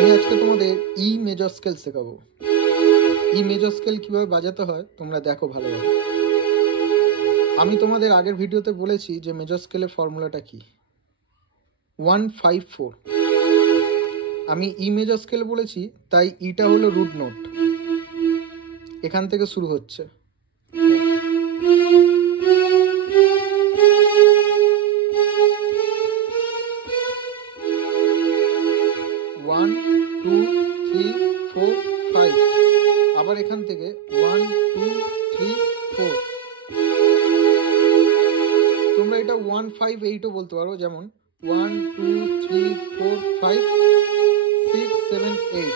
আমি আজকে তোমাদের ই মেজর স্কেল শেখাবো। ই মেজর স্কেল কিভাবে বাজাতে হয় তোমরা দেখো ভালোভাবে। আমি তোমাদের আগের ভিডিওতে বলেছি যে মেজর স্কেলের ফর্মুলাটা কি, 154। আমি ই মেজর স্কেল বলেছি তাই ইটা হলো রুট নোট, এখান থেকে শুরু হচ্ছে। 1 2 3 4 5, আবার এখান থেকে 1 2 3 4। তোমরা এটা 158ও বলতে পারো, যেমন 1 2 3 4 5 6 7 8।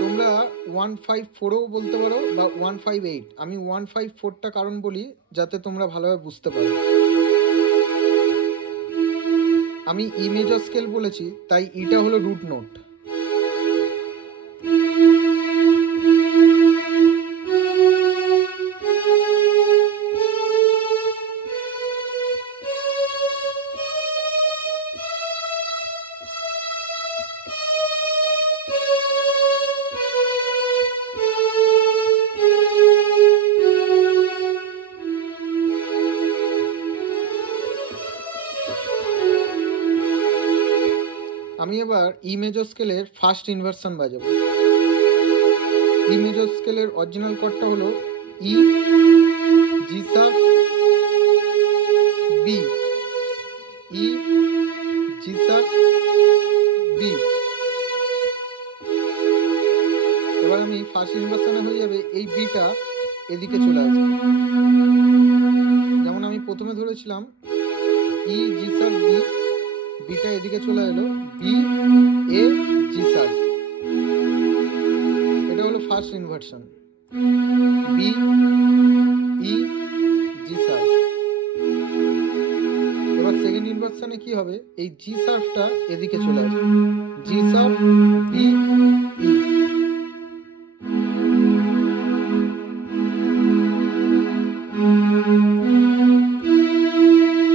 তোমরা 154ও বলতে পারো বা 158। আমি 154টা কারণ বলি যাতে তোমরা ভালোভাবে বুঝতে পারো। আমি ই মেজর স্কেল বলেছি তাই ইটা হলো রুট নোট। আমি এবার ই মেজর স্কেলের ফার্স্ট ইনভার্সন বাজাবো। ই মেজর স্কেলের অরিজিনাল কর্ডটা হলো E G sharp B, E G sharp B. এবার আমি ফার্স্ট ইনভার্সনে হয়ে যাবে এই বিটা এদিকে চলে আসবে। যেমন আমি প্রথমে ধরেছিলাম ই জি শার্প বি, বিটা এদিকে চলে এলো বি এ জি শার্প। এটা হলো first inversion, B E G sharp. এবার সেকেন্ড ইনভার্সনে কি হবে, এই জি শার্পটা এদিকে চলে আসবে, জি শার্প বি ই।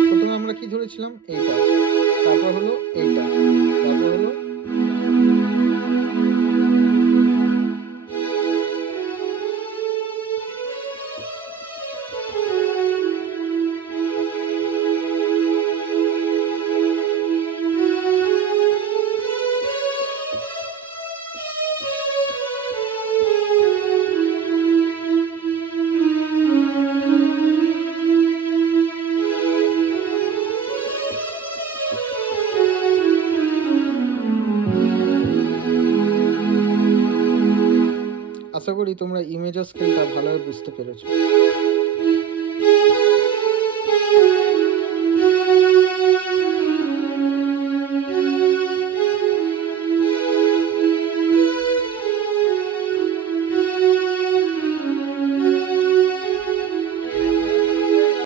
প্রথমে আমরা কি ধরেছিলাম, এইটা, তারপর হলো এইটা, তারপর হলো আশা করি তোমরা ই মেজর স্কেলটা ভালোভাবে বুঝতে পেরেছো।